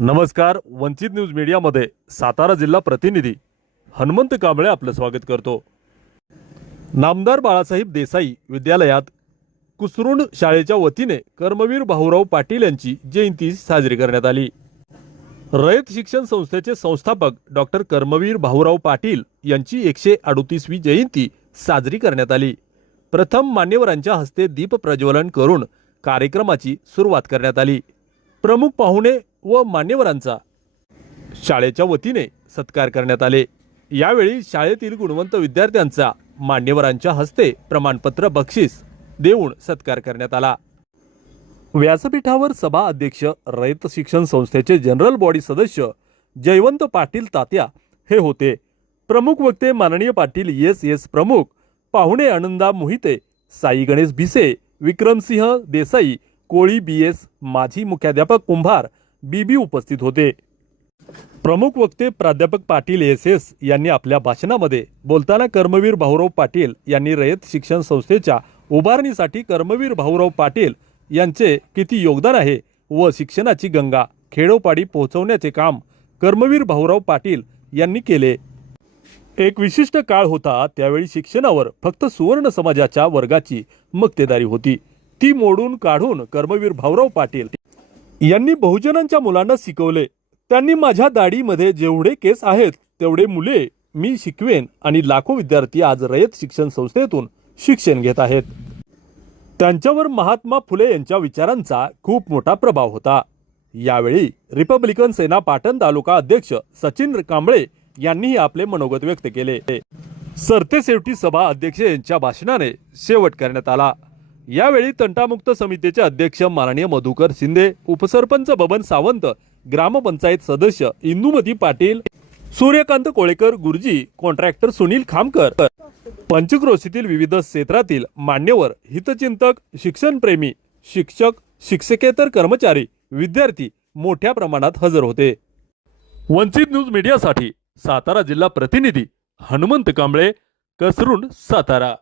नमस्कार वंचित न्यूज मीडियामध्ये सातारा जिल्हा प्रतिनिधी हनुमंत कांबळे आपलं स्वागत करतो. नामदार बाळासाहेब देसाई विद्यालयात कुसरुण शाळेच्या वतीने कर्मवीर भाऊराव पाटील यांची जयंती साजरी करण्यात आली. रयत शिक्षण संस्थेचे संस्थापक डॉक्टर कर्मवीर भाऊराव पाटील यांची एकशे अडोतीसवी जयंती साजरी करण्यात आली. प्रथम मान्यवरांच्या हस्ते दीप प्रज्वलन करून कार्यक्रमाची सुरुवात करण्यात आली. प्रमुख पाहुणे व मान्यवरांचा. शाळेच्या वतीने सत्कार करण्यात आले. यावेळी शाळेतील गुणवंत विद्यार्थ्यांचा मान्यवरांच्या हस्ते प्रमाणपत्र बक्षीस देऊन सत्कार करण्यात आला. व्यासपीठावर सभा अध्यक्ष रयत शिक्षण संस्थेचे जनरल बॉडी सदस्य जयवंत पाटील तात्या हे होते. प्रमुख वक्ते माननीय पाटील येस येस प्रमुख पाहुणे आनंदा मोहिते साई गणेश भिसे विक्रमसिंह देसाई कोळी बी एस माजी मुख्याध्यापक कुंभार बीबी उपस्थित होते. प्रमुख वक्ते प्राध्यापक पाटील एस एस यांनी आपल्या भाषणामध्ये बोलताना कर्मवीर भाऊराव पाटील यांनी रयत शिक्षण संस्थेच्या उभारणीसाठी कर्मवीर भाऊराव पाटील यांचे किती योगदान आहे व शिक्षणाची गंगा खेडोपाडी पोहोचवण्याचे काम कर्मवीर भाऊराव पाटील यांनी केले. एक विशिष्ट काळ होता त्यावेळी शिक्षणावर फक्त सुवर्ण समाजाच्या वर्गाची मक्तेदारी होती. ती मोडून काढून कर्मवीर भाऊराव पाटील यांनी बहुजनांच्या मुलांना शिकवले. त्यांनी माझ्या दाढीमध्ये जेवढे केस आहेत तेवढे मुले मी शिकवेन आणि लाखो विद्यार्थी आज रयत शिक्षण संस्थेतून शिक्षण घेत आहेत. त्यांच्यावर महात्मा फुले यांच्या विचारांचा खूप मोठा प्रभाव होता. यावेळी रिपब्लिकन सेना पाटण तालुका अध्यक्ष सचिन कांबळे यांनीही आपले मनोगत व्यक्त केले. सरतेशेवटी सभा अध्यक्ष यांच्या भाषणाने शेवट करण्यात आला. यावेळी तंटामुक्त समितीचे अध्यक्ष माननीय मधुकर शिंदे उपसरपंच बबन सावंत ग्रामपंचायत सदस्य इंदुमती पाटील सूर्यकांत कोळेकर गुरुजी कॉन्ट्रॅक्टर सुनील खामकर पंचक्रोशीतील विविध क्षेत्रातील मान्यवर हितचिंतक शिक्षणप्रेमी शिक्षक शिक्षकेतर कर्मचारी विद्यार्थी मोठ्या प्रमाणात हजर होते. वंचित न्यूज मीडियासाठी सातारा जिल्हा प्रतिनिधी हनुमंत कांबळे कसरुंड सातारा.